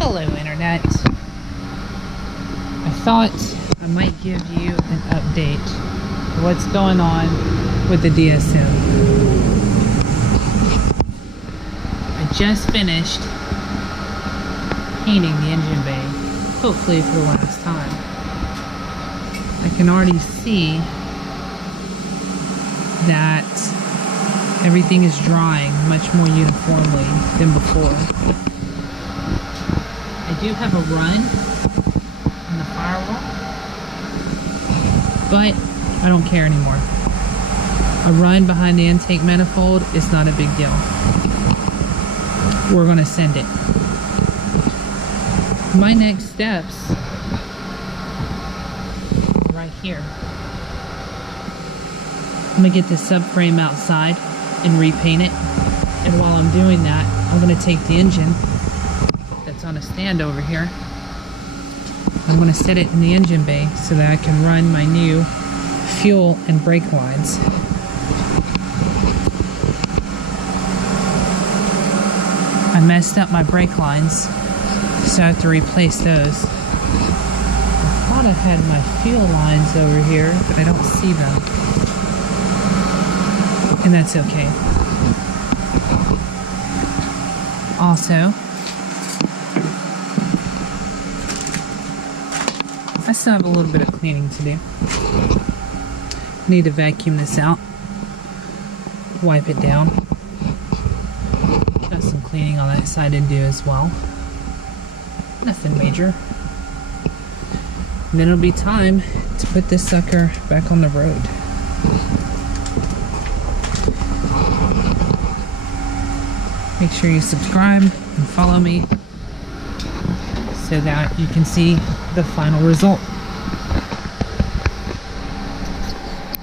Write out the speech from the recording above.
Hello, Internet. I thought I might give you an update of what's going on with the DSM. I just finished painting the engine bay, hopefully for the last time. I can already see that everything is drying much more uniformly than before. I do have a run in the firewall, but I don't care anymore. A run behind the intake manifold is not a big deal. We're gonna send it. My next steps right here. I'm gonna get the subframe outside and repaint it. And while I'm doing that, I'm gonna take the engine that's on a stand over here. I'm gonna set it in the engine bay so that I can run my new fuel and brake lines. I messed up my brake lines, so I have to replace those. I thought I had my fuel lines over here, but I don't see them. And that's okay. Also, I still have a little bit of cleaning to do. Need to vacuum this out, wipe it down. Got some cleaning on that side to do as well. Nothing major. And then it'll be time to put this sucker back on the road. Make sure you subscribe and follow me so that you can see the final result.